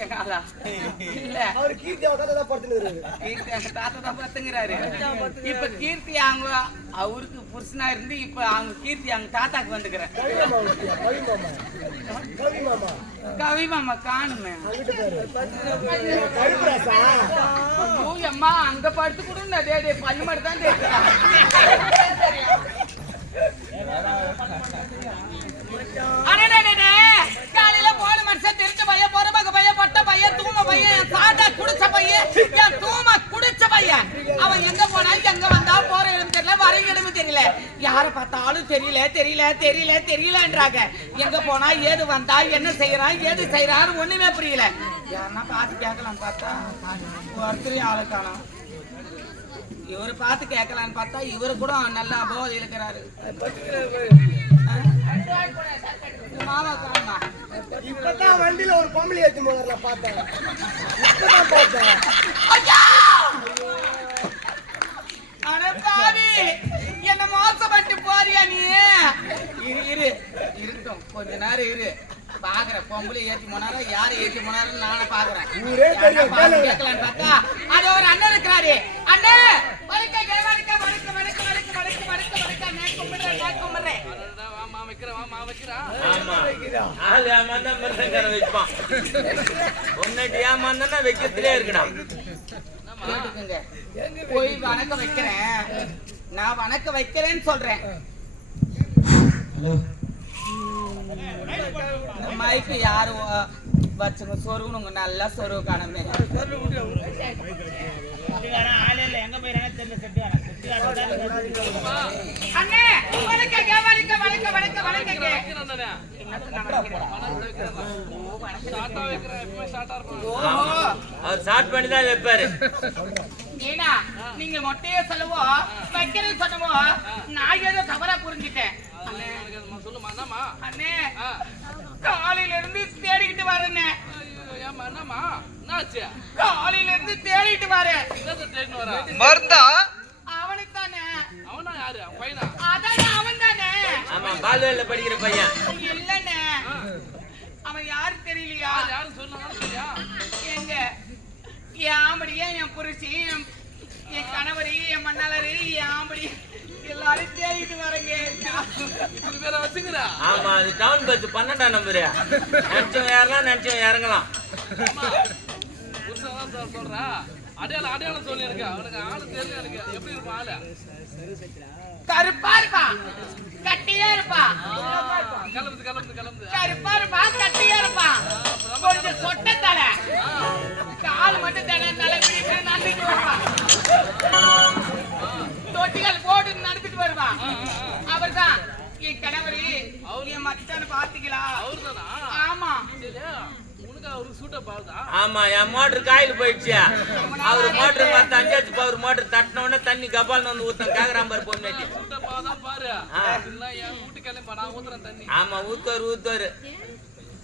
கீர்த்தியாங்களா இல்ல அவர் கீர்த்தி அவ தாத்தா தான் படுத்துக்கிறாரு. கீர்த்தி அவங்க தாத்தா தான் படுத்துங்கிறாரு. இப்ப கீர்த்தி அவங்க அவருக்கு புருஷனா இருந்து இப்ப அவங்க கீர்த்தி அவங்க தாத்தாக்கு வந்துக்கிறேன். கவி மாமா காணுமே அம்மா அங்க படுத்து கூட பல்லு மட்டும் தான் தெரியுறான். காலையில போன மனுஷன் திருட்டு பையன் பொறமக பையன் பொட்ட பையன் தூம பையன் சாட்டா குடிச்ச பையன் என் தூம குடிச்ச பையன் அவன் எங்க போனா எங்க வந்தா போற இடம் தெரியல வர இடமும் தெரியல யார பார்த்தாலும் தெரியலன்றாங்க. எங்க போனா ஏது வந்தா என்ன செய்யறான் ஏது செய்யறாரு ஒண்ணுமே புரியல. யாருன்னா பார்த்து கேட்கலான்னு பார்த்தா ஒருத்தரையும் ஆளு காணோம். இவரு பார்த்து கேட்கலான்னு பார்த்தா இவரு கூட நல்லா போதை இருக்கிறாரு. இப்பதான் வண்டியில ஒரு பொம்பளை ஏத்தி போகிறல பார்த்தேன். என்ன மோசப்பட்டு போறியா நீ? இருக்கட்டும் கொஞ்ச நேரம் இரு பாக்குறேன். பொம்பளை ஏற்றி போனாரா யாரை ஏற்றி போனாரு நானே பாக்குறேன். கேட்கலான்னு பார்த்தா அது ஒரு அண்ணன் இருக்கிறாரு. அண்ணன் போய் வணக்க வைக்கிறேன். நான் வணக்க வைக்கிறேன்னு சொல்றேன். மைக்கு யாரு வச்சுங்க சொருவுங்க நல்லா சொருவு காணமே. நீங்க மொட்டைய சொல்லவோ வைக்கிறது சொன்னவோ நான் ஏதோ தவறா புரிஞ்சுட்டேன். அண்ணே காலையில இருந்து தேடிக்கிட்டு வரேன். காலையில இருந்து தேடிட்டு வரேன். மருந்தா அவனுக்கு தானே. அவனா யாரு? பையனா? அதான் அவன் தானே. ஆமா பால்வேல படிக்கிற பையன். இல்லண்ணே அவன் யாரு தெரியலையா? யாரும் சொன்னா எங்க என் ஆம்படியா என் புருஷி என் கணவரி என் மண்ணாளரு என் ஆம்படி எல்லாரும் தேடிட்டு வரேங்க. இத்தனை பேரை வச்சுக்கிறா? ஆமா அது டவுன் பஸ் 12ஆம் நம்பரு. நினைச்சவங்க ஏறலாம் நினைச்சவங்க இறங்கலாம். புருஷன் தான் சொல்றா. அடையாளம் சொல்லி இருக்கு. அவனுக்கு ஆளு தெரியல. எனக்கு எப்படி இருப்பான் ஆளு? கருப்பா இருப்பா கட்டியா இருப்பா. கிளம்புது கருப்பா இருப்பா கட்டியா இருப்பா. கொஞ்சம் சொட்ட தலை கால் மட்டும் தலை பிடி நடந்துட்டு வருவா. தொட்டிகள் போட்டு நடந்துட்டு வருவா. அவர் தான் என் கணவரி. என் மச்சான பாத்தீங்களா? அவருதானா? ஆமா. அவருக்கு சூட்டா பாருதா? ஆமா என் மோட்டர் காயில் போயிடுச்சு. அவரு மோட்டர் பார்த்து அஞ்சாச்சு பவர் மோட்டர் தட்டின உடனே தண்ணி கபால்னு வந்து ஊத்தம் கேக்குறான் பாரு பொண்ணாட்டி. சூட்டா பாதான் பாரு. இல்ல என் வீட்டு கிளம்பி நான் ஊத்துறேன் தண்ணி. ஆமா ஊத்துவாரு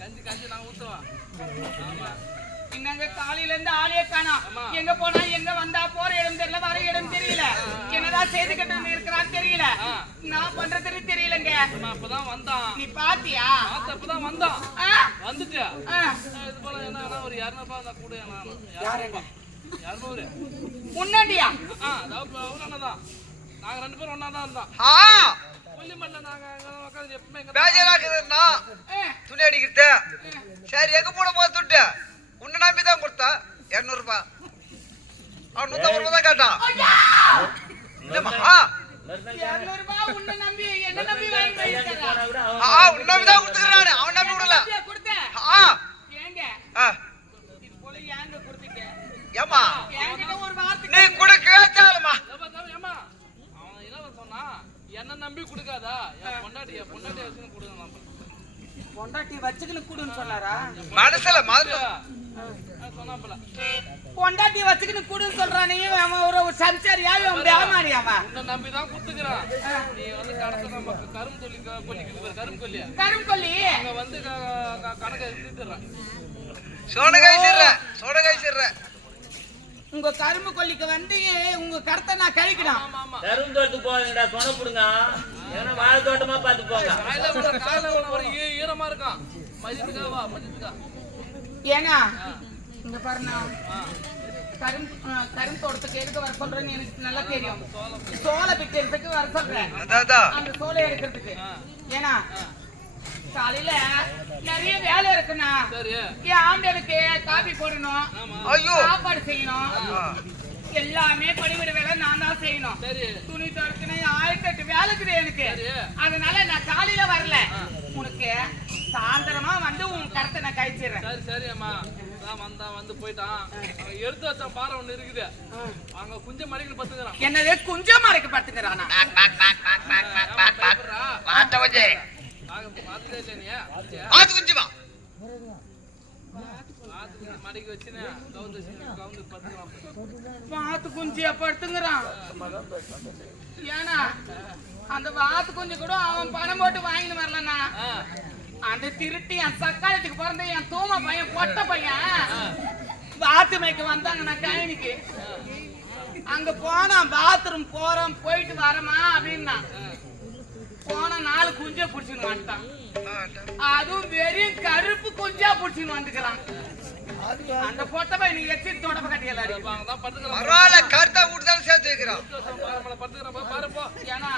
கஞ்சி நான் ஊத்துவேன். ஆமா இன்னங்க காலையில இருந்து ஆளே காணோம். எங்க போனா எங்க வந்தா போற இடம் தெரியல வர இடம் தெரியல. என்னதான் செய்து கட்டு இருக்கிறான்னு தெரியல. நான் பண்றது தெரியலங்க. அப்பதான் வந்தான். நீ பாத்தியா? அப்பதான் வந்தான். வந்துட்டு இது போல என்ன ஒரு 200 தான் கூட யாருங்க? 200 முன்னாடியா? அதாவது அவனானதான். நாங்க 2 பேரும் ஒண்ணா தான் இருந்தோம். கொல்லிமல்ல நாங்க உட்காந்து எப்பவுமே பேஜராக்குதுன்னா துணி அடிக்கிறது. சரி எங்க போன போத்துட்டு உன்னை நம்பி தான் கொடுத்தா 200 ரூபாய். அவன் 150 ரூபாய் தான் கேட்டான். 200 ரூபாய் உன்னை நம்பி என்ன நம்பி வாங்கி போயிருக்காரா? உன்னை நம்பி தான் கொடுத்துக்கிறானே. அவன் நம்பி விடல. ஏங்க இது போல ஏங்க கொடுத்தீங்க? ஏமா என்கிட்ட ஒரு வார்த்தை நீ கூட கேட்டாலுமா? ஏமா அவன் என்ன சொன்னா என்ன நம்பி கொடுக்காதா? என் பொண்டாட்டி வச்சுன்னு கொடுங்க. பொண்டாட்டி வச்சுக்கின்னு கூடுன்னு சொன்னாரா? மனசுல மாதிரி சொன்னாப்பல பொண்டாட்டி வச்சுக்கின்னு கூடுன்னு சொல்றானே. அவன் ஒரு சம்சாரியா அவன் உன்னை நம்பி தான் கொடுத்துக்கிறான். நீ வந்து கடைசி நமக்கு கரும்பு கொல்லி கரும்பு கொல்லி அங்க வந்து கணக்கை இருந்துடுறான். சோடகாய் சிற உங்க கரும்பு கொல்லிக்கு வந்து உங்க கருத்தை நான் கழிக்கணும். கரும்பு தோட்டத்துக்கு போவீங்கடா சொன்ன போடுங்க. ஏன்னா வாழை தோட்டமா பார்த்து போங்க. ஒரு ஈரமா இருக்கான். மதியத்துக்கா ஏன்னா இங்க பாருண்ணா, கருந்தோட்டத்துக்கு எதுக்கு வர சொல்றேன்னு எனக்கு நல்லா தெரியும். சோளை பிக்கிறதுக்கு வர சொல்றேன், அந்த சோளை எடுக்கிறதுக்கு. ஏன்னா காலையில நிறைய வேலை இருக்குண்ணா. என் ஆம்பளுக்கு காபி போடணும், சாப்பாடு செய்யணும், எல்லாமே பணிவிட வேலை நான் தான் செய்யணும். துணி துவைக்கணும், 1008 வேலை இருக்குது எனக்கு. அதனால நான் காலையில வரல, உனக்கு சாயந்தரமா வந்து உன் கருத்தை நான் கழிச்சிடுறேன். சரி அம்மா, வந்து போயிட்டான். எடுத்து வச்ச பாறை ஒண்ணு இருக்குது, அங்க குஞ்ச மறைக்கு பத்துக்கிறான். என்னது குஞ்ச மறைக்கு பத்துக்கிறானா? மடிக்கு வச்சுன்னு வாத்து குஞ்சியா படுத்துங்கிறான். ஏன்னா அந்த வாத்து குஞ்சு கூட அவன் பணம் போட்டு வாங்கிட்டு வரலண்ணா. அந்த திருட்டி என் சக்காலத்துக்கு பிறந்த என் தூம பையன், பொட்ட பையன் வாத்து மேய்க்க வந்தாங்கண்ணா கழனிக்கு. அங்க போனா பாத்ரூம் போறோம் போயிட்டு வரமா அப்படின்னா போன 4 குஞ்சா புடிச்சுன்னு வந்துட்டான். அதுவும் வெறும் கருப்பு குஞ்சா புடிச்சுன்னு வந்துக்கிறான். அந்த பொட்ட பையன் நீங்க எத்தி தொடப்ப கட்டியல பரவாயில்ல, கருத்தா வீட்டு தான் சேர்த்து வைக்கிறான். ஏன்னா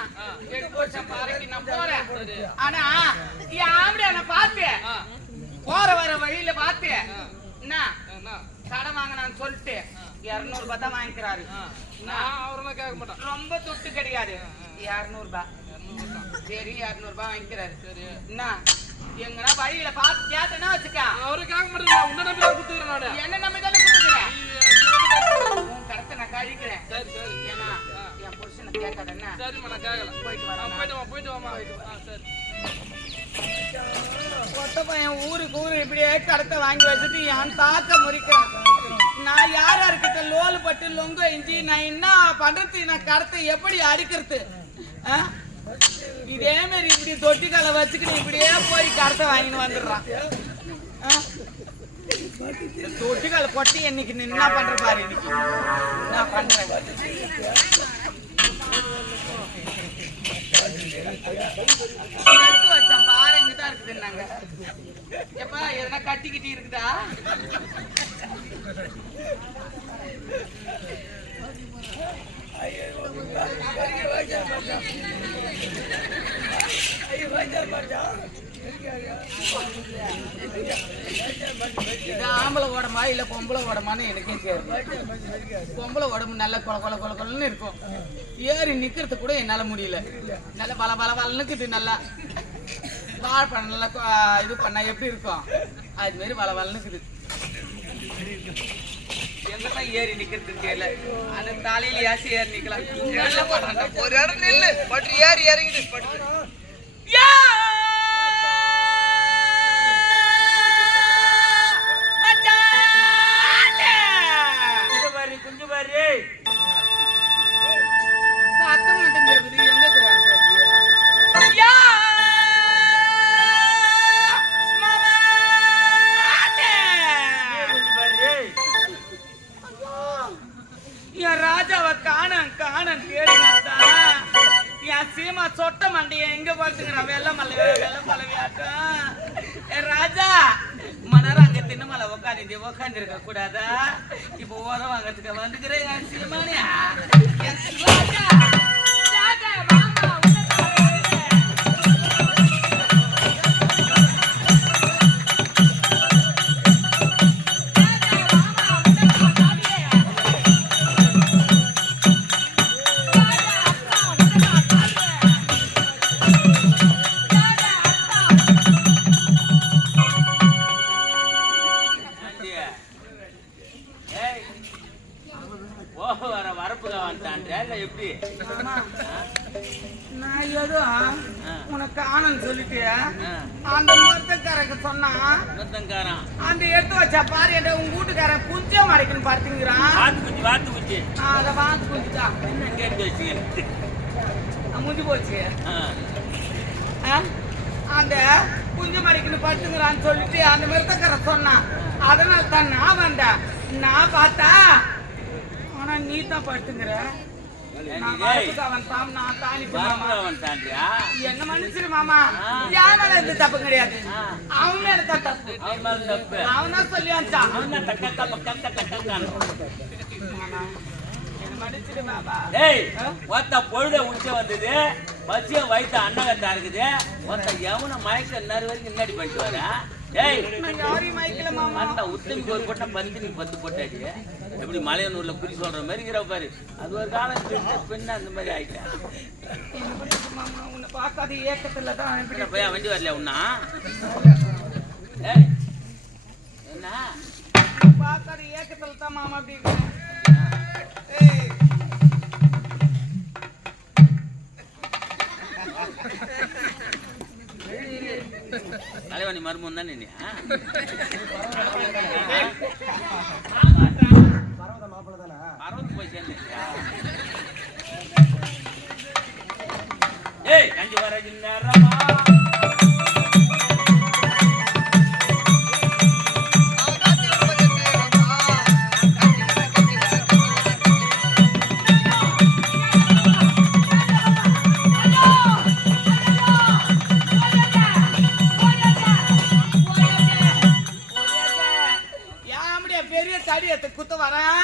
8 வருஷம் பாறைக்கு நான் போறேன். ஆனா என் ஆம்படியா நான் பார்த்தேன், போற வர வழியில பார்த்தேன். என்ன கடை வாங்கினான்னு சொல்லிட்டு 200 ரூபாய் தான் வாங்கிக்கிறாரு. கேட்க மாட்டான், ரொம்ப துட்டு கிடையாது. 200 ரூபாய். சரி 200 ரூபாய் வாங்கிக்கிறாரு. என்ன எங்கன்னா வழியில பார்த்து கேட்டேன்னா வச்சுக்க, அவரு கேட்க மாட்டேன். உன்ன நம்பி தான் குடுத்துக்கிறேன் நானு. என்ன நம்பி தானே குடுத்துக்கிறேன். உன் கடத்தை நான் கழிக்கிறேன். சரி ஏன்னா என் புருஷனை கேட்காதன்னா. சரிம்மா, நான் கேட்கல. போயிட்டு வரேன். போயிட்டு வாமா. சரி. பொட்ட பையன் ஊருக்கு இப்படியே கடத்தை வாங்கி வச்சுட்டு என் தாக்க முறிக்கிறான். நான் யார்கிட்ட லோல் பட்டு லொங்க இஞ்சி நான் என்ன பண்றது? நான் கடத்தை எப்படி அடிக்கிறது? இதே மாதிரி இப்படி தொட்டிக்கால வச்சுக்கிட்டு இப்படியே போய் கடத்தை வாங்கின்னு வந்துடுறான். தொட்டிக்கால கொட்டி இன்னைக்கு என்ன பண்ற பாரு. இன்னைக்கு நான் பண்றேன். எடுத்து வச்சான் பாரு, இங்கதான் இருக்குதுன்னாங்க. எப்பா எதனா கட்டிக்கிட்டு இருக்குதா? இது ஆம்பளை உடம்பா இல்ல பொம்பளை உடம்பான்னு எனக்கே தெரியும். பொம்பளை உடம்பு நல்ல கொலன்னு இருக்கும். ஏறி நிக்கிறது கூட என்னால முடியல. நல்ல வளனுக்குது. நல்லா வாழைப்பழம் நல்லா இது பண்ணா எப்படி இருக்கும் அது மாதிரி வளனுக்குது. எங்கதான் ஏறி நிக்கிறது தெரியல. அந்த தலையில யாசி ஏறி நிக்கலாம். ஒரு இடம் நில்லு, பட்டு ஏறி இறங்கிட்டு பட்டு குஞ்சு பாரு சத்தம் மட்டும் கேக்குது. எங்க இருக்கிறாங்க? என் ராஜாவை காணன் தேடினாத்தா. என் சீமா சொட்ட மண்டிய எங்க பார்த்துக்கிறான்? வெள்ளம் பலவியாட்டம். என் ராஜா மணரம் அங்க தின்னமலை உட்காந்து இருக்க கூடாதா? இப்ப ஓத வாங்கறதுக்கு வந்துக்கிறேன் என் சீமானியா. ராஜா ராஜா மாமா நான் ஏதோ உனக்கு ஆனந்த் சொல்லிட்டு அந்த மருத்துவக்காரங்க சொன்னா அந்த எடுத்து வச்சா பாரு. என்ற உங்க வீட்டுக்காரன் குஞ்சா மறைக்கணும் பார்த்துங்கிறான். வாத்து குஞ்சு அத வாத்து குஞ்சுதான் முடிஞ்சு போச்சு. அந்த குஞ்சு மறைக்கணும் படுத்துங்கிறான்னு சொல்லிட்டு அந்த மருத்துவக்காரன் சொன்னான். அதனால தான் நான் வந்தேன். நான் பார்த்தா ஆனா நீ தான் படுத்துங்கிற. நான் வரப்புக்கு அவன் தாம், நான் தானிட்டு மாமா. அவன் தாண்டியா என்ன மன்னிச்சிரு மாமா. யார் மேல எந்த தப்பு கிடையாது. அவன் மேல தான் தப்பு. அவன் மேல தப்பு அவன் தான் சொல்லி அனுப்பிச்சான். அவன் தான் டக்கக்கான மாமா, என்ன மன்னிச்சிரு மாமா. டேய் ஒத்த பொழுத உச்ச வந்தது பசிய வயிற்று அன்னகத்தா இருக்குது ஒத்த எவனை மயக்க நேரம் வரைக்கும் முன்னாடி பண்ணிட்டு வர டேய் நான் யாரையும் மயக்கல மாமா. அந்த உத்தமிக்கு ஒரு போட்டா பந்து நீ 10 போட்டாச்சு எப்படி மலையனூர்ல குறி சொல்ற மாதிரி இருக்கிற பாரு அது ஒரு காலம் பெண்ணு அந்த மாதிரி ஆயிட்டேன் என்ன பண்ணுறது மாமா, உன்னை பார்க்காத ஏக்கத்துல தான் இப்படி. பையன் வண்டி வரலையா உன்னா ஏய் என்ன பார்க்காத ஏக்கத்துல தான் மாமா அப்படி இருக்கேன். ஏய், தலைவனி மருமம் தானே நீ மறந்து போய் சேர்ந்துருக்கியா ஏய் கஞ்சி வர நேரமா யாமுடைய பெரிய தடியத்தை குத்த வரேன்.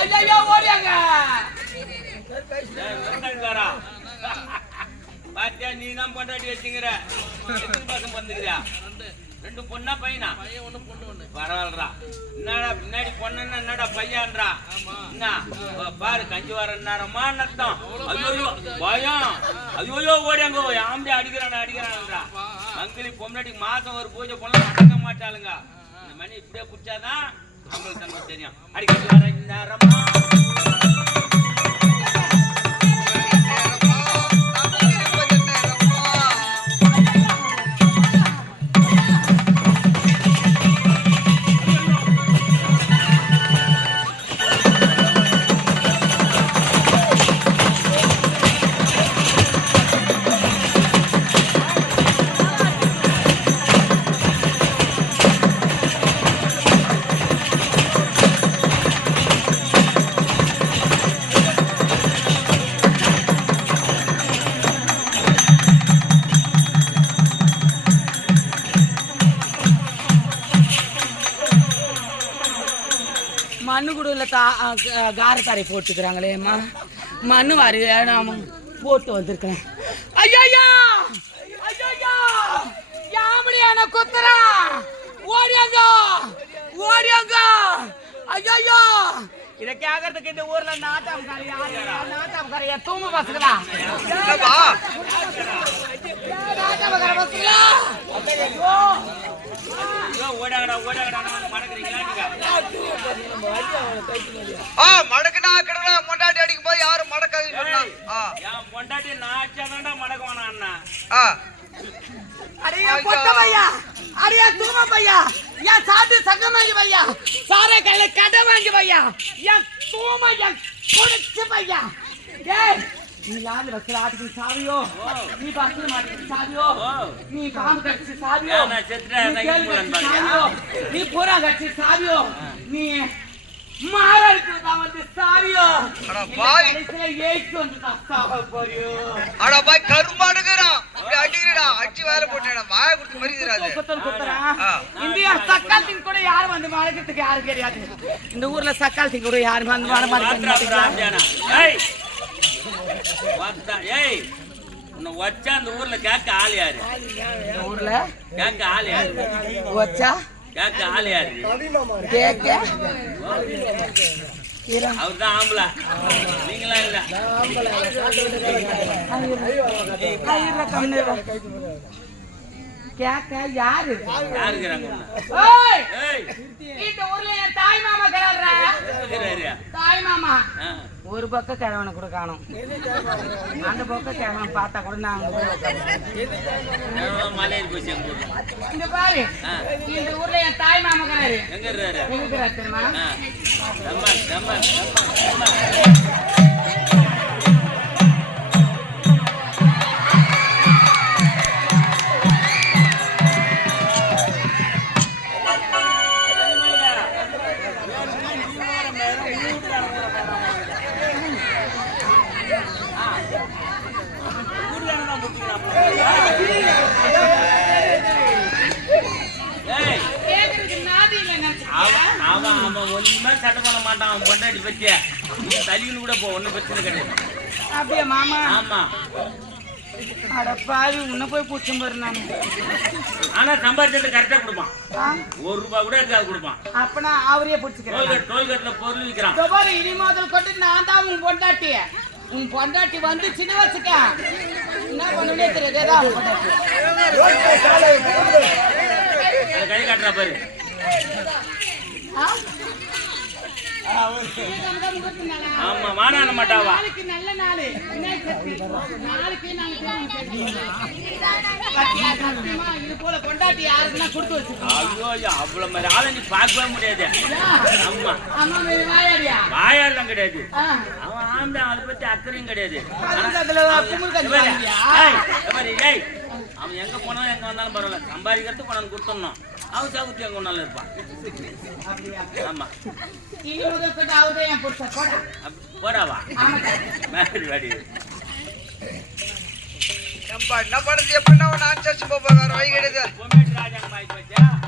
ஐயோ ஓடியாங்க. பாத்தியா நீ தான் பொண்டாட்டி வச்சுங்கிற எத்தனை பசங்க வந்துக்கிறியா 2 பொண்ணா பையனா பையன் ஒண்ணு பொண்ணு ஒண்ணு பரவாயில்லடா என்னடா பின்னாடி பொண்ணுன்னா என்னடா பையன்றா என்ன பாரு கஞ்சி வர நேரமா நத்தம் ஐயோ பயம் ஐயோ ஓடியாங்க ஆம்படி அடிக்கிறான்றா மங்களி பொம்னாடி மாசம் ஒரு பூஜை பண்ண அடங்க மாட்டாளுங்க இந்த மணி இப்படியே குடிச்சாதான் அவங்களுக்கு தங்க தெரியும் அடி கஞ்சி வர நேரமா மண்ணு குடுல காரத்தாரை போட்டுக்கிறாங்களேம்மா. மண்ணு வாரி நாம போட்டு வந்திருக்கேன். ஐயா ஐயா யாமடியான குத்துறா ஓடியாங்க ஓடியாங்க. ஐயோ இதை கேட்கறதுக்கு இந்த ஊர்ல நாட்டாமக்காரியா தூங்க பசங்களா நாட்டாமக்கார பசங்களா. மடக்குனா கடனா மொண்டாட்டி அடிக்கும் போது யாரும் மடக்காதுன்னு சொன்னா பொண்டாட்டி நாச்சாதான்டா மடக்குவானா அண்ணா अरे ये पोता भैया अरे ये तुम भैया ये साधु संगमांगे भैया सारे कल कदमांगे भैया ये तुम ये कुछ भैया ये नी लाल बसरात की सावियो नी बाकी माटी की सावियो नी काम करती सावियो ना चित्रा ना इमुलन भैया नी पूरा करती सावियो नी महाराज को दावत सावियो अरे भाई इसलिए यही तो साव परियो அட பாய் கருமாடுங்கறா அப்படி அடிங்கடா அடி வேலை போட்டேடா வாயை குடுத்து மரியாதை குத்துறா இந்தியா சக்கால்தின் கூட யார் வந்து மார்க்கெட்டுக்கு யாரு தெரியாது. இந்த ஊர்ல சக்கால்தின் கூட யார் வந்து மார்க்கெட்டுக்கு ஏய் வந்தா ஏய் உன்னை வச்சா அந்த ஊர்ல கேட்க ஆள் யாரு இந்த ஊர்ல கேட்க ஆள் யாரு வச்சா கேட்க ஆள் யாரு கேக்க அவர் தான் ஆம்பளை நீங்களா இல்ல கேக்க யாரு யாருக்குறாங்க இந்த ஊர்ல என் தாய் மாமா கிடறா தாய் மாமா ஒரு பக்கம் கிழவனை கூட காணும் அந்த பக்கம் கிழவன் பார்த்தா கூட நாங்க மலையில் போய் சேர்ந்து இந்த பாரு இந்த ஊர்ல என் தாய் மாமா கிடாரு எங்க இருக்காரு எங்க இருக்கிறாரு தெரியுமா ஏய், கேக்குறதுக்கு நாதி இல்ல நினைச்சிட்டியா? அவன் ஒண்ணுமே சட்டை பண்ண மாட்டான். அவன் பொண்டாட்டி பத்திய தலின்னு கூட போ, ஒண்ணும் பிரச்சனை கிடையாது. அப்படியா மாமா? ஆமா, அட பாவி, உன்னை போய் பூச்சும் பாரு நானு. ஆனா சம்பாதிச்சது கரெக்டா கொடுப்பான். ஆ? ₹1 கூட இருக்காது கொடுப்பான். அப்பனா அவரையே பிடிச்சிக்கிறேன். டோல்கேட்ல பொருள் விற்கிறான். பாரு, இனி முதல் கொண்டு நான் தான் உன் பொண்டாட்டி. உன் பொண்டாட்டி வந்துச்சுன்னு வச்சுக்க, என்ன பண்ணுனே தெரியாது. ஏதா உன் பொண்டாட்டி அதை கை காட்டுறா பாரு. ஆ? ஆமா, மானான மாட்டாவா? நாளைக்கு நல்ல நாள். நாளைக்கு இது போல பொண்டாட்டி யாருக்குன்னா கொடுத்து வச்சுக்கோங்க. ஐயோ, அவ்வளவு மாதிரி ஆளை நீ பார்க்கவே முடியாது. ஆமா, அம்மா வாயாடியா? வாயாலாம் கிடையாது. அவன் ஆம்பளை, அதை பத்தி அக்கறையும் கிடையாது. ஏய், அவன் எங்க போனாலும் எங்க வந்தாலும் பரவாயில்ல, சம்பாதிக்கிறது கொண்டாந்து கொடுத்துடணும். அவன் சாகுத்தி எங்க ஒன்னாலும் இருப்பான். ஆமா, இனி முதல் கொண்டு அவதே என் புருஷன் போட. போடாவா வாடி. என்ன பண்றது எப்படின்னா நான் சர்ச்சு போக வேற வழி கிடையாது.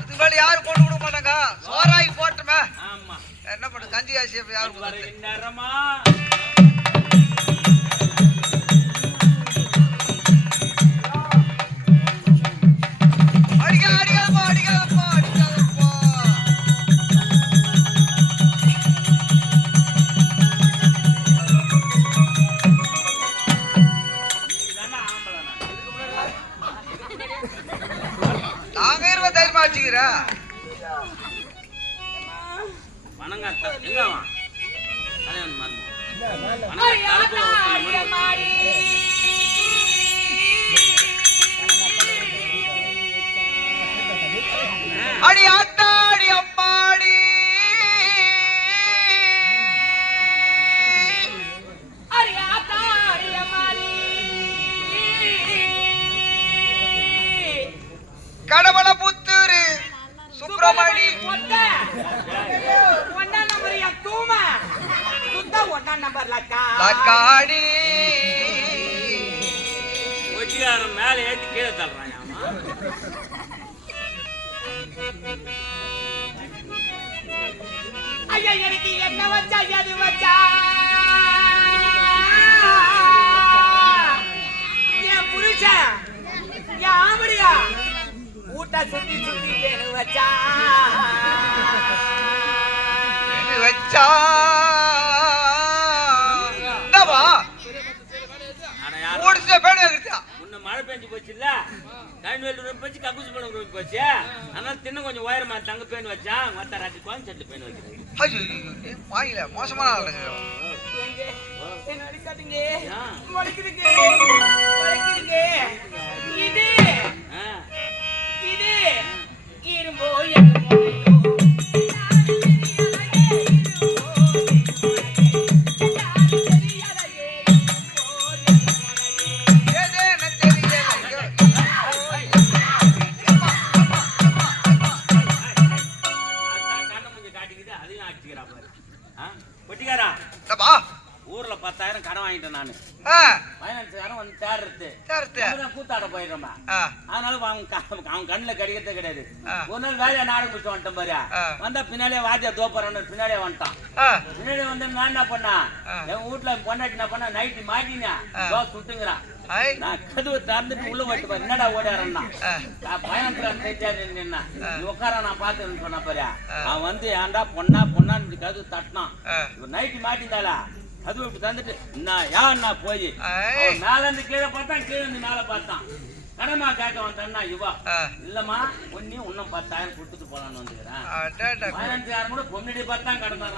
இது மேல யாரும் கொண்டு விட மாட்டாங்க. சோறாகி போட்டுமே. ஆமா, என்ன பண்றது, கஞ்சி காசி யாரும் நேரமா அடிக்காதப்பா அடிக்காதப்பா அடிக்காதப்பா. நாங்க இருவ தைரியமா வச்சுக்கிறேன். பணங்காத்தா எங்க அவன்? தலைவன் மரணம். பணங்காத்தா அடி ஆத்தாடி அம்மாடி கடவள புத்தூரு சுப்பிரமணி லக்காடி ஒட்டியாரம் மேல ஏற்றி கீழே தள்ளுறான். ஐயா, எனக்கு என்ன வச்சா எது வச்சா? என் புருஷன் என் ஆம்படியா ஊட்ட சுத்தி சுத்தி பேரு வச்சா வச்சா என்னவா ஓடிச்ச பேடு எடுத்தா. முன்ன மழை பெஞ்சு போச்சு இல்ல, கண்வெளி போச்சு, கக்கூசி பழம் போச்சு. அதனால தின்ன கொஞ்சம் உயரமா தங்க பேன் வச்சான். மத்த ராத்திரி கோயம் செட்டு பேன் வைக்கிறேன். ஐயோ, வாயில மோசமான ஆளுங்க. என்ன அடிக்காதீங்க, வலிக்குதுங்க, வலிக்குதுங்க. இது இது இரும்போ எலும்போ. ஊர்ல 10,000 கடன் வாங்கிட்டேன் நானு. பைனான்ஸ்காரன் வந்து தேடுறது கூத்தாட போயிடுறோம். அதனால அவன் கண்ணுல கடிக்கிறதே கிடையாது. ஒரு நாள் வேலையை நாடகம் முடிச்சு வந்துட்டேன் பாரு. வந்தா பின்னாலே வாத்தியா தோப்பறான்னு பின்னாலே வந்துட்டான். பின்னாடி வந்து நான் என்ன பண்ணா, என் வீட்டுல பொண்டாட்டி என்ன பண்ணா, நைட்டு மாட்டினா சுட்டுங்கிறான். நான் கதவை திறந்துட்டு உள்ள போயிட்டு பாரு, என்னடா ஓடாரன்னா பைனான்ஸ்காரன் தேய்ச்சாரு நின்னா உட்கார நான் பாத்துன்னு சொன்ன பாரு. அவன் வந்து ஏன்டா பொண்ணான்னு கதவு தட்டினான். நைட்டு மாட்டிந்தாளா கதவு இப்படி தந்துட்டு என்ன போய் மேல இருந்து கீழே பார்த்தான், கீழே இருந்து மேல பார்த்தான். கடமா கேட்க வந்தா இவா இல்லம்மா ஒன்னி இன்னும் 10,000 கொடுத்துட்டு போலான்னு வந்துக்கிறேன். 15,000 கூட பொண்ணுடைய பார்த்தான் கடந்தான்.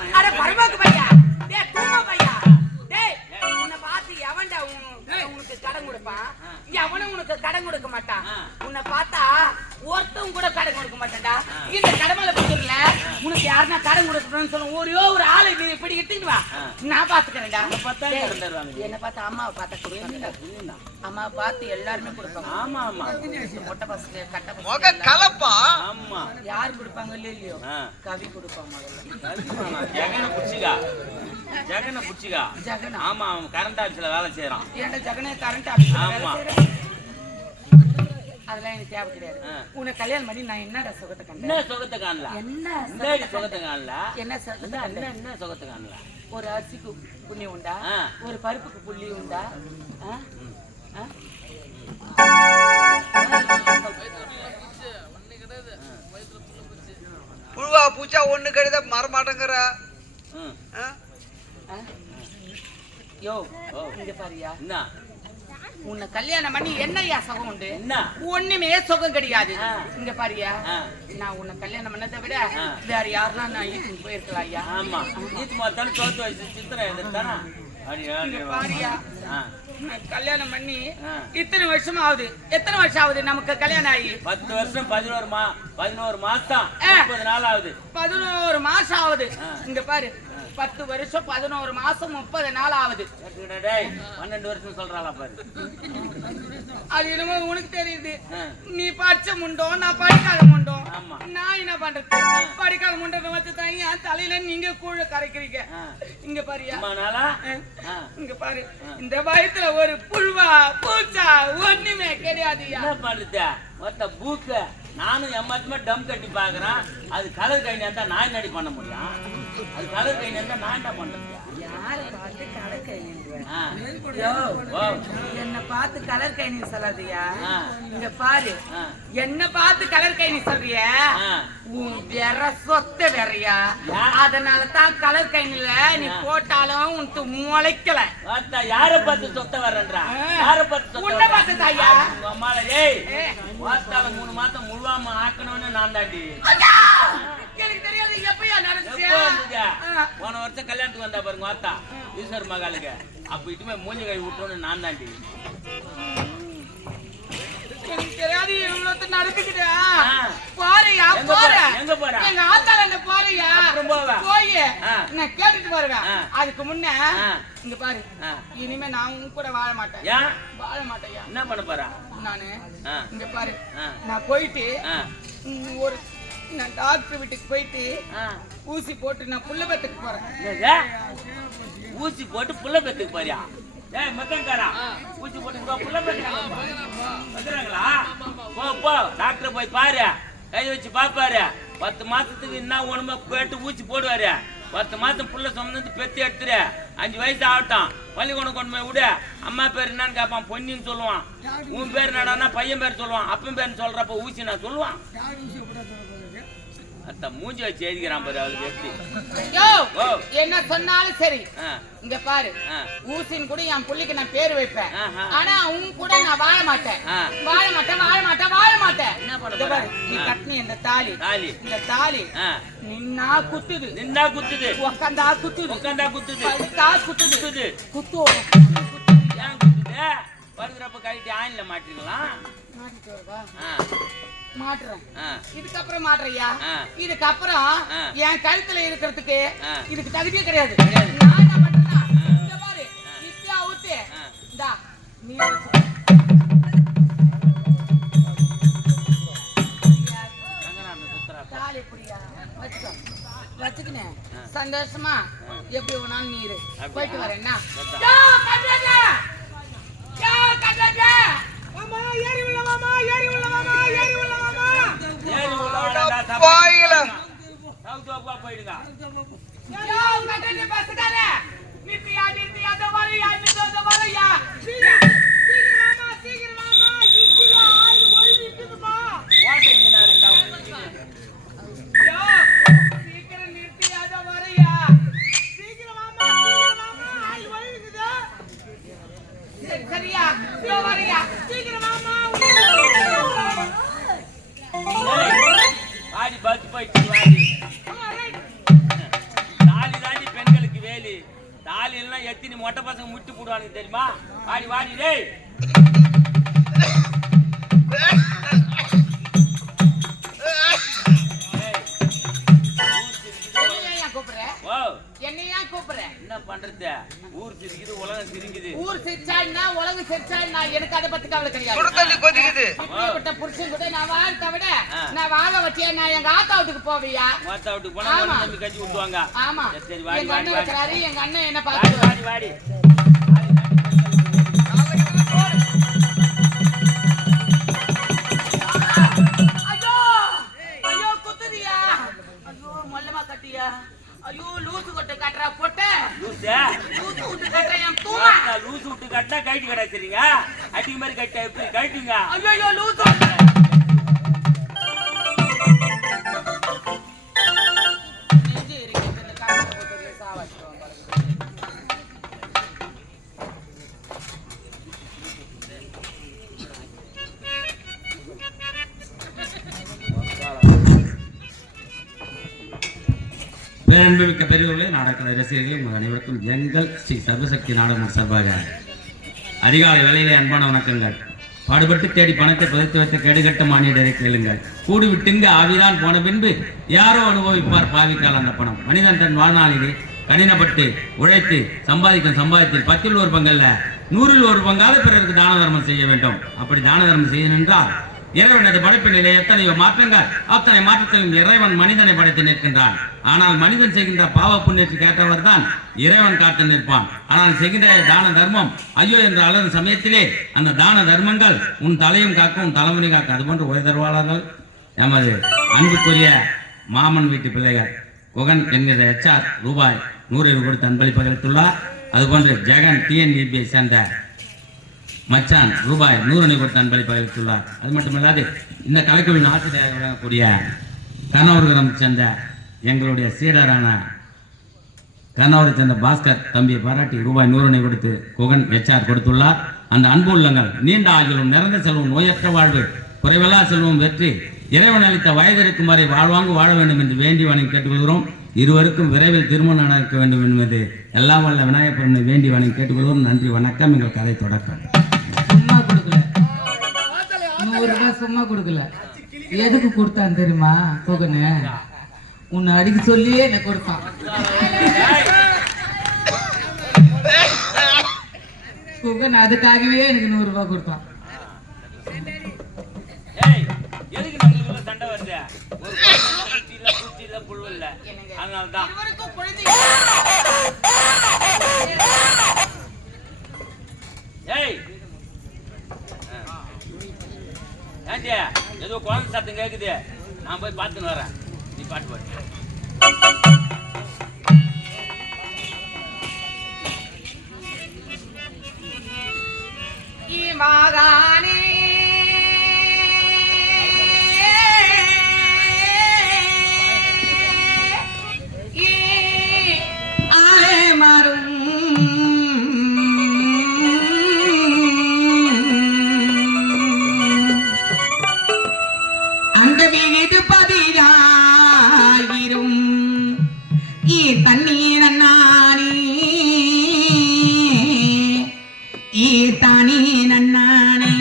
உன்னை பார்த்து எவன்டா உனக்கு கடன் கொடுப்பான்? எவனும் உனக்கு கடன் கொடுக்க மாட்டான். உன்னை பார்த்தா ஒருத்தவங்க கூட கடன் கொடுக்க மாட்டான்டா. இந்த கடமையில புத்தூர்ல உனக்கு யாருன்னா கடன் கொடுக்கணும்னு சொல்லுவோம். ஒரு ஆளு இப்படி எடுத்துக்கிட்டு வா, நான் பாத்துக்கிறேன்டா. என்ன பார்த்தா அம்மாவை பார்த்தா கொடுப்பாங்க. அம்மாவை பார்த்து எல்லாருமே கொடுப்பாங்க. ஆமா ஆமா, மொட்டை பசங்க கட்ட முக கலப்பா. ஆமா, யாரு கொடுப்பாங்க இல்லையோ கவி கொடுப்பாங்க. ஜெகனை புடிச்சிக்கா, ஜெகனை புடிச்சிக்கா. ஜெகன் ஆமா, அவன் கரண்ட் ஆபீஸ்ல வேலை செய்யறான். ஏன்டா ஜெகனே கரண்ட் ஆபீஸ்ல வேலை செய்யறான்? அதெல்லாம் எனக்கு தேவை கிடையாது. ஆ. உன்னை கல்யாணம் பண்ணி நான் என்னடா சுகத்தை என்ன கண்டேன்? சுகத்தை காணல என்ன முன்னாடி சுகத்தை காணல என்ன சுகத்தை என்ன கண்டேன்? என்ன சுகத்தை காணல ஒரு அரிசிக்கு புண்ணியம் உண்டா? ஆ. ஒரு பருப்புக்கு புள்ளி உண்டா? ஆ? ஆ? புழுவா பூச்சா ஒண்ணு கழுத மரமாட்டங்கிற ம் ஆ? யோ ஓ. இங்க பாரியா, என்ன உன்னை கல்யாணம் பண்ணி என்னய்யா சுகம் உண்டு? என்ன ஒண்ணுமே சுகம் கிடையாது. ஆ. இங்க பாரியா, ஆ. நான் உன்னை கல்யாணம் பண்ணதை விட ஆ. வேற யாருன்னா நான் ஈட்டுக்கு போயிருக்கலாம் ஐயா. ஆமா நீத்து மாத்தாலும் தோத்து வச்சு சித்திரம் எதிர்த்தானா அப்படி இங்க பாரியா, ஆ நான் கல்யாணம் பண்ணி ஆ. இத்தனை வருஷம் ஆகுது. எத்தனை வருஷம் ஆகுது நமக்கு கல்யாணம் ஆகி? 10 வருஷம் 11 மாசம் ஆ. 30 நாள் ஆகுது 11 மாசம் ஆகுது. ஆ. இங்க பாரு, 10 வருஷம் 11 மாசம் 30 நாள் ஆகுது. டேய் 12 வருஷம் சொல்றாளா பாரு அது என்னமோ உனக்கு தெரியுது. ஆ. நீ படிச்ச முண்டோம், நான் படிக்காத முண்டோம். ஆமா. நான் என்ன பண்றது? படிக்காத முண்டை வச்சு தான் என் தலையில நீங்க கூழ கரைக்கிறீங்க. ஆ. இங்க பாரியா, அம்மா நாளா ஆ. இங்க பாரு, இந்த வயத்துல ஒரு புழுவா பூச்சா ஒண்ணுமே கிடையாதுயா. என்ன பண்றது மொத்த பூக்கு நானும் எம்மாச்சுமே டம் கட்டி பாக்குறேன். அது கலர் கை நேர்ந்தா நான் என்னடி பண்ண முடியும்? அது கலர் கை நேர்ந்தா நான் என்ன பண்றது? யாரை பார்த்து கலர் கை ஆ. ஓ. என்ன பார்த்து கலர் கை நீ சொல்லாதியா. ஆ. இங்க பாரு, ஆ. என்ன பார்த்து கலர் கை நீ சொல்றிய, ஆ. உன் வேற சொத்த வேறையா. யா. அதனாலதான் கலர் கைனில நீ போட்டாலும் உனக்கு முளைக்கல. வாத்தா யார பார்த்து சொத்த வர்றன்றா? ஆ. யார பார்த்து சொத்த உன்னை பார்த்து தாயா. உங்க அம்மால ஏய் ஏ. வாத்தால 3 மாசம் முழுவாம ஆக்கணும்னு நான் தாண்டி. ஐயா! எனக்கு தெரியாது எப்பயா நடந்துச்சு. எப்போ வந்தீங்க? ஆ. போன வருஷம் கல்யாணத்துக்கு வந்தா பாருங்க வாத்தா ஈஸ்வர் மகாலுக்கு. அப்ப இட்டுமே மூஞ்சி கை விட்டோன்னு நான் தாண்டி. எனக்கு தெரியாது இவ்வளவு நடந்துக்கிட்டு. ஆ. போறியா எங்க போற? போற? எங்க போற? எங்க ஆத்தால போறியா? அப்புறம் போவ. போய் ஆ. நான் கேட்டுட்டு வருவேன். ஆ. அதுக்கு முன்ன ஆ. இங்க பாரு, ஆ. இனிமே நான் உன் கூட வாழ மாட்டேன். ஏன் வாழ மாட்டேயா என்ன பண்ண போறா? நானு. ஆ. இங்க பாரு, ஆ. நான் போயிட்டு ஆ. ஒரு நான் டாக்டர் வீட்டுக்கு போயிட்டு ஆ. ஊசி போட்டு நான் புள்ள பெத்துக்கு போறேன். என்னது? ஊசி போட்டு புள்ள பெத்துக்கு போறியா? ஏய் மக்கன்காரா ஊசி போட்டு புள்ள பெத்துக்கு வந்துறாங்களா? போ போ டாக்டர் போய் பாரு, கை வச்சு பாப்பாரு. 10 மாசத்துக்கு என்ன உடம்ப போட்டு ஊசி போடுவாரு. 10 மாசம் புள்ள சுமந்து பெத்து எடுத்துரு. 5 வயசு ஆகட்டும் பள்ளிக்கூடம் கொண்டு போய் விடு. அம்மா பேர் என்னன்னு கேட்பான், பொன்னின்னு சொல்லுவான். உன் பேர் என்னடான்னா பையன் பேர் சொல்லுவான். அப்பன் பேர் சொல்றப்ப ஊசி நான் சொல்லுவான். அத்த மூஞ்சி வச்சு எழுதிக்கிறான் பாரு அவளுக்கு எப்படி. யோ, ஓ. என்ன சொன்னாலும் சரி. ஆ. இங்க பாரு, ஆ. ஊசின் கூட என் புள்ளிக்கு நான் பேர் வைப்பேன். ஆஹா. ஆனா உன் கூட நான் வாழ மாட்டேன். ஆ. வாழ மாட்டேன், வாழ மாட்டேன், வாழ மாட்டேன். என்ன பண்ண இங்க போற? பாரு, நீ ஆ. கட்டின இந்த தாலி, தாலி. இந்த தாலி ஆ. நின்னா குத்துது, நின்னா குத்துது, உக்காந்தா குத்துது, உட்காந்தா குத்துது, படுத்தா குத்துது, குத்துது. குத்தும். ஏன் குத்துது? வருகிறப்ப கழிட்டு ஆயில மாட்டிக்கலாம். மாட்டிட்டு வருவா? ஆ. மாட்டுறேன். ஆ. இதுக்கப்புறம் மாட்டுறியா? ஆ. இதுக்கப்புறம் ஆ. என் கழுத்துல இருக்கிறதுக்கு ஆ. இதுக்கு தகுதியே கிடையாது. கிடையாது. நான் என்ன பண்றேன்னா, இங்க பாரு, இப்படியா ஊத்து. ஆ. இந்தா, நீ வச்சுக்கோ. ரங்கநாதன் சுத்துறாப்ப. தாலி புடியா, வச்சுக்கோ. வச்சுக்கினேன். சந்தோஷமா எப்படி வேணாலும் நீ இரு. அப்படியா? போயிட்டு வரேன். என்ன? சரிதான். யோ, கட்டுறாங்க. யோ, கட்டுறாங்க. மாமா, ஏறி உள்ள மாமா, ஏறி உள்ள மாமா, ஏறி உள்ள மாமா. ஏறி உள்ள வாடா, சாப்பாடு. பாயில சவுத்தோப்பா போயிடுங்க. யோ, கட்டுறாங்க பஸ்காரே. நிறுத்தியா, நிறுத்தியா, அதோ வரையா, அதோ வரையா. சீக்கிரம் மாமா, சீக்கிரம் மாமா. இங்க ஆளு போய் நிக்குதுமா. ஓட்ட இன்ஜினா இருந்தா உங்களுக்கு. யோ, சீக்கிரம் நிறுத்தியா, அதோ வரையா. சீக்கிரம் மாமா, ஆளு போய் நிக்குது. சரி, சரியா, இதோ வரையா. சீக்கிரம் மாமா. ஏய், வாடி பஸ் போயிட்டு வாடி. தாலி தாண்டி பெண்களுக்கு வேலி. தாலி எல்லாம் எத்தினி மொட்டை பசங்க முட்டி போடுவானுங்க தெரியுமா? வாடி வாடி டேய். என்னையா கூப்பிடுற? ஓ என்னையா கூப்பிடுற? என்ன பண்றது? ஊர் சிரிக்குது உலகம் சிரிக்குது. ஊர் சிரிச்சான்னா உலகம் சிரிச்சான்னா எனக்கு அதை பத்தி கவலை கிடையாது. சுடு தண்ணி கொதிக்குது. இப்படிப்பட்ட புருஷன் கூட நான் வாழ்த்த விட ஆ. நான் வாழ வச்சேன். நான் எங்க ஆத்தா வீட்டுக்கு போவியா? வாத்தா விட்டு போனா ஆமா. தம்பி கஞ்சி விட்டுவாங்க. ஆமா, சரி, சரி வாடி எங்க வாடி அண்ணன் வாடி வைக்கிறாரு, எங்க அண்ணன் என்ன வாடி பார்த்து வாடி வாடி. வாடி, வாடி, வாடி. போட்டு கட்டுற போட்டு லூசு லூசு விட்டு கட்டுற என் தூமா லூசு விட்டு கட்டினா கைட்டு கிடைச்சிருங்க அடிக்க மாதிரி கட்ட எப்படி கட்டுங்க ஐயோ லூசு நெஞ்சு இருக்கு இந்த காலத்துல போட்டு சாவச்சிடுவாங்க பேரன்புமிக்க பெரியவர்களே, நாடக ரசிகர்களே, உங்கள் அனைவருக்கும் எங்கள் ஸ்ரீ சர்வசக்தி நாடகம் சார்பாக அதிகாலை வேளையிலே அன்பான வணக்கங்கள். பாடுபட்டு தேடி பணத்தை புதைத்து வைத்த கேடுகட்ட மானியரை கேளுங்கள். கூடு விட்டுங்க ஆவிதான் போன பின்பு யாரோ அனுபவிப்பார் பாவிக்கால் அந்த பணம். மனிதன் தன் வாழ்நாளிலே கடினப்பட்டு உழைத்து சம்பாதிக்கும் சம்பாதித்தில் 10ல் ஒரு பங்கல்ல 100ல் ஒரு பங்காவது பிறருக்கு தான தர்மம் செய்ய வேண்டும். அப்படி தான தர்மம் செய்ய நின்றால் இறைவனது படைப்பினிலே எத்தனையோ மாற்றங்கள், அத்தனை மாற்றத்திலும் இறைவன் மனிதனை படைத்து நிற்கின்றான். ஆனால் மனிதன் செய்கின்ற பாவ புண்ணியத்துக்கு ஏற்றவர் தான் இறைவன் காத்து நிற்பான். ஆனால் செய்கின்ற தான தர்மம் ஐயோ என்று அலரும் சமயத்திலே அந்த தான தர்மங்கள் உன் தலையும் காக்கும், உன் தலைமுறை காக்கும். அதுபோன்று உயர்தர்வாளர்கள் எமது அன்புக்குரிய மாமன் வீட்டு பிள்ளைகள் குகன் என்கிற HR ரூபாய் 100 கொடுத்து அன்பளிப்பு அளித்துள்ளார். அதுபோன்று ஜெகன் TNVB சேர்ந்த மச்சான் ரூபாய் 100 கொடுத்து அன்பளிப்பு அளித்துள்ளார். அது மட்டுமல்லாது இந்த கலைக்குழுவின் ஆசிரியர் வழங்கக்கூடிய கண்ணவர்களை சேர்ந்த எங்களுடைய சீடரான கண்ணவரை சேர்ந்த பாஸ்கர் தம்பியை பாராட்டி ரூபாய் 100 கொடுத்து குகன் HR கொடுத்துள்ளார். அந்த அன்பு உள்ளங்கள் நீண்ட ஆகிலும் நிறைந்த செல்வம், நோயற்ற வாழ்வு, குறைவில்லா செல்வம், வெற்றி, இறைவன் அளித்த வயது இருக்கும் வரை வாழ்வாங்கு வாழ வேண்டும் என்று வேண்டி வணங்கி கேட்டுக்கொள்கிறோம். இருவருக்கும் விரைவில் திருமணம் நடக்க வேண்டும் என்பது எல்லாம் வல்ல விநாயகப் பெருமானை வேண்டி வணங்கி கேட்டுக்கொள்கிறோம். நன்றி, வணக்கம். எங்கள் கதை தொடக்கம். சும்மா கொடுக்கல, 100 ரூபாய் சும்மா கொடுக்கல. எதுக்கு கொடுத்தான் தெரியுமா? குகனு உன்னை அடிக்க சொல்லியே என்ன கொடுத்தான். குகன் அதுக்காகவே எனக்கு 100 ரூபாய் கொடுத்தான். எதுக்கு நம்மளுக்குள்ள சண்டை வருது? ஒரு குச்சி இல்ல புழு இல்ல, அதனாலதான் இவருக்கும் குழந்தை ஏண்டி ஏதோ குழந்தை சத்தம் கேக்குது, நான் போய் பார்த்துன்னு வரேன். நீ பாட்டு பாடு. மகானே தண்ணீர் நன்னானே தானே நன்னானே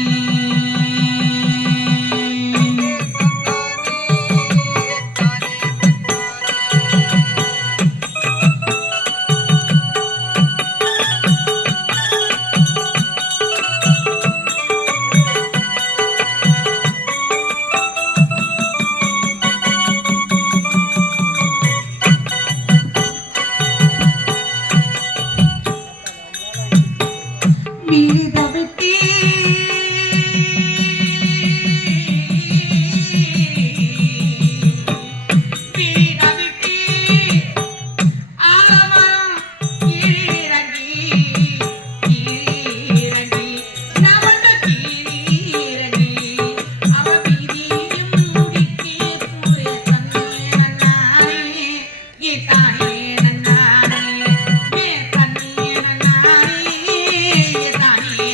தானே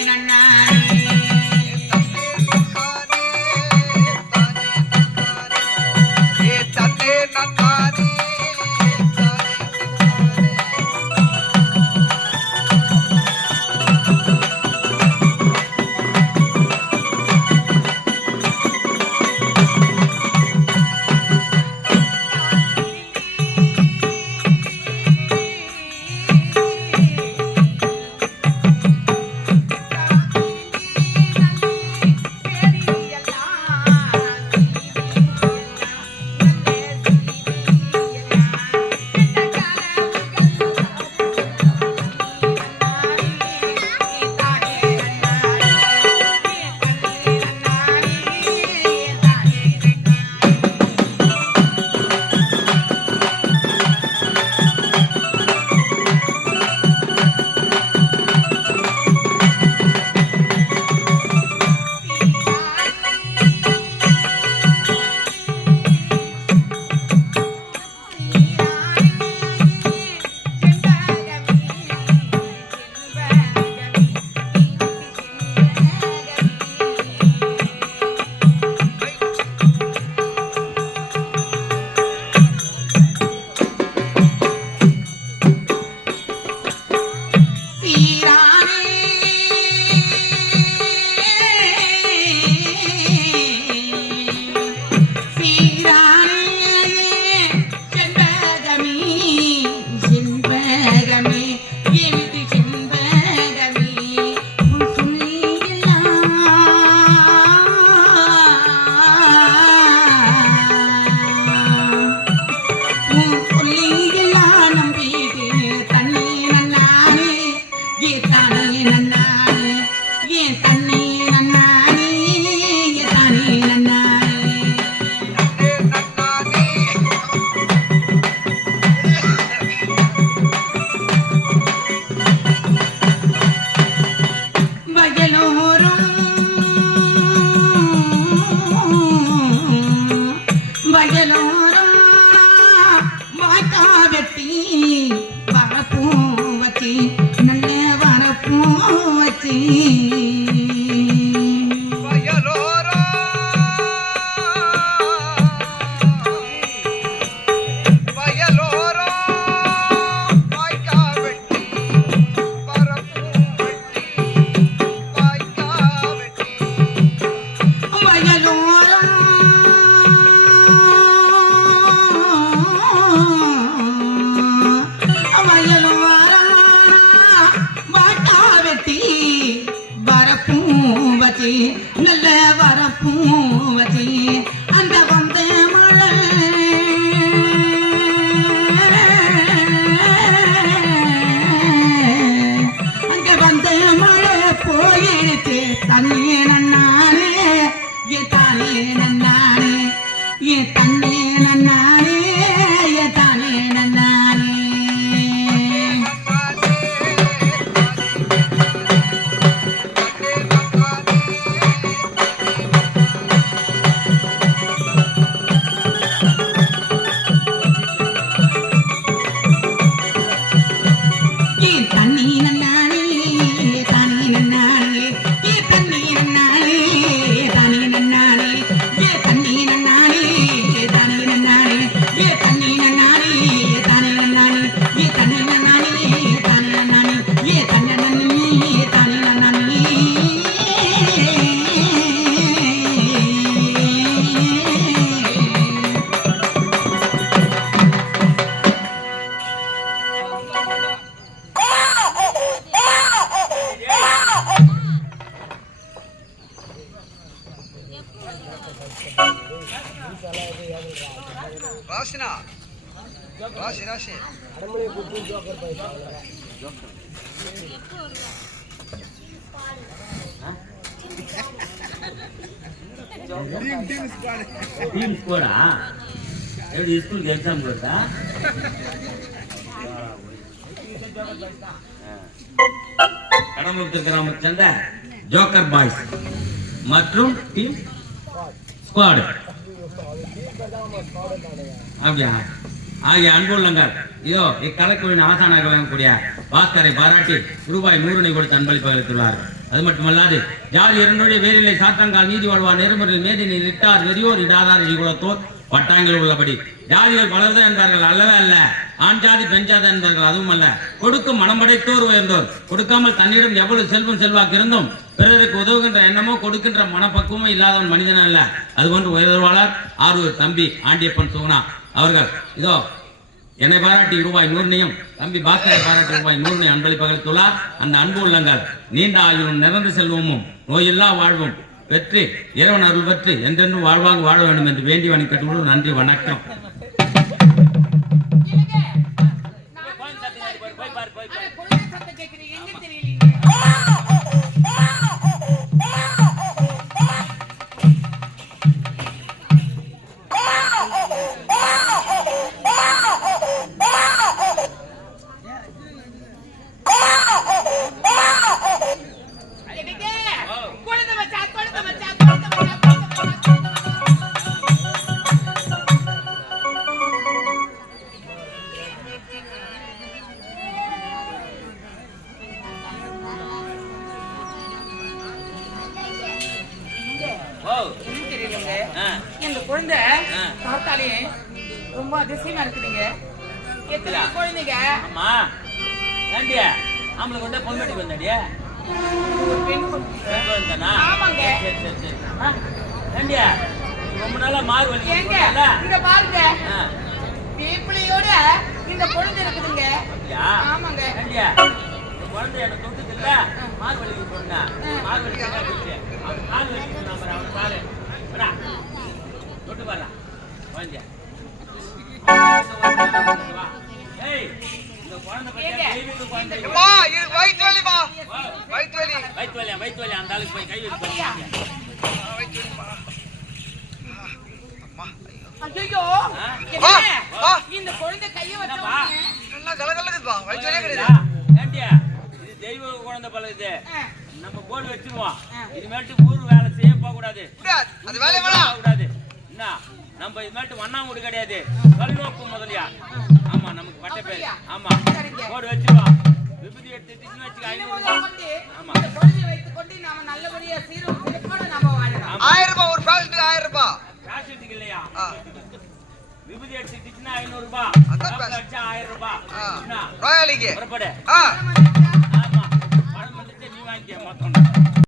சீரானே நல்ல வரப்பும் வச்சி அந்த வந்த மழை அங்க வந்த மழை போயிடுச்சு தண்ணி நன்னானே என் தானே நன்னானே என் தண்ணி நன்னானே என் தானே நன்னானே ராசினா ராசி ராசி டீம் ஸ்கோரா எப்படி ஸ்கூலுக்கு எக்ஸாம் போட்டா கடம்பூர் கிராமத்தை சேர்ந்த ஜோக்கர் பாய்ஸ் மற்றும் டீம் ஸ்குவாட் அப்படியா ஆகிய அன்புள்ளங்கள் இதோ இக்கலைக்குழுவின் ஆசானாக வழங்கக்கூடிய பாஸ்கரை பாராட்டி ரூபாய் 100 கொடுத்து அன்பளிப்பு அளித்துள்ளார். அது மட்டுமல்லாது ஜாதி இரண்டுடைய வேரிலை சாத்தங்கால் நீதி வாழ்வார் நெருமுறையில் மேதினை இட்டார் வெறியோர் இடாதார் இகுலத்தோர் பட்டாங்கில் உள்ளபடி ஜாதிகள் பலர்தான் என்பார்கள் அல்லவே அல்ல. ஆண் ஜாதி பெண் ஜாதி என்பார்கள் அதுவும் அல்ல. கொடுக்கும் மனம் படைத்தோர் உயர்ந்தோர். கொடுக்காமல் தன்னிடம் எவ்வளவு செல்வம் செல்வாக்கு இருந்தும் பிறருக்கு உதவுகின்ற எண்ணமோ கொடுக்கின்ற மனப்பக்குவமோ இல்லாதவன் மனிதன் அல்ல. அதுபோன்று உயர்வாளர் ஆரூர் தம்பி ஆண்டியப்பன் சுகுணா அவர்கள் இதோ என்னை பாராட்டி ரூபாய் 100 தம்பி பாஸ்கரை பாராட்டி ரூபாய் 100 அன்பளிப்பு அளித்துள்ளார். அந்த அன்பு உள்ளங்கள் நீண்ட ஆயுளும் நிறந்த செல்வமும் நோயில்லா வாழ்வும் வெற்றி இறைவன் அருள் பெற்று என்றென்றும் வாழ்வாங்க வாழ வேண்டும் என்று வேண்டி வணக்கத்தோடு நன்றி வணக்கம். இந்த குழந்தை பார்த்தாலே ரொம்ப அதிசயமா இருக்குதுங்க. எத்தனை குழந்தைங்க? ஆமா ஏண்டியா ஆம்பளை கொண்டே பொண்ணுக்கு வந்தாடியே ஒரு பெண் குழந்தை. வந்தானா ஆமாங்க. சரி சரி சரி ஏண்டியா ரொம்ப நாளா மாறு வலி ஏங்க போட்டல இங்க பாருங்க வேப்பிலையோட இந்த குழந்தை இருக்குதுங்க. அப்படியா ஆமாங்க. ஏண்டியா குழந்தை எனக்கு தொட்டுது இல்ல மாறு வலி சொன்னா மாறு வலி என்ன போச்சு அவன் கால் வலி நம்பர் அவன் பாரு வரா தொட்டு பாரு குழந்தை ஏய் இந்த குழந்தை பத்தி தெய்வீக குழந்தை அம்மா இது வயிற்று வலிமா வயிற்று வலி வயிற்று வலி அந்த ஆளுக்கு போய் கை வைக்க அப்படியா? வயிற்று வலிமா அம்மா ஐயோ ஆ? ஆ. இந்த குழந்தை கைய வச்ச என்னப்பா? உடனே, நல்லா கலகலக்குதுப்பா வயிற்று வலியே கிடையாது ஏண்டியா இது தெய்வ குழந்தை போல இது ஆ, நம்ம போர்டு வச்சிருவோம் இதுமேட்டு ஊர் வேலை செய்ய போக கூடாது கூடாது. அது வேலை வேணாம் கூடாது என்ன நம்ம இதுமேட்டு வண்ணாமூடு கிடையாது கல்நோக்கு முதலியா ஆமா நமக்கு பட்ட பேர் ஆமா போர்டு வச்சிருவோம் விபூதி எடுத்துட்டு வச்சுக்க இதை 500 முதல் கொண்டு ஆமா. இந்த குழந்தையை வைத்துக்கொண்டு நாம நல்லபடியா சீரும் சிறப்போட நாம வாழலாம். 1000 ரூபாய் ஒரு பேஷண்ட்டுக்கு 1000 ரூபாய் காசு எடுத்துக்க இல்லையா ஆ. விபூதி எடுத்துக்கிட்டுனா 500 ரூபாய் அதான் டாக்டர் பேச. அடிச்சா 1000 ரூபாய் ஆ. என்ன நோயாளிக்கு புறப்படு ஆ ஆமா பணம் வந்துட்டு நீ வாங்கிக்க மொத்தம்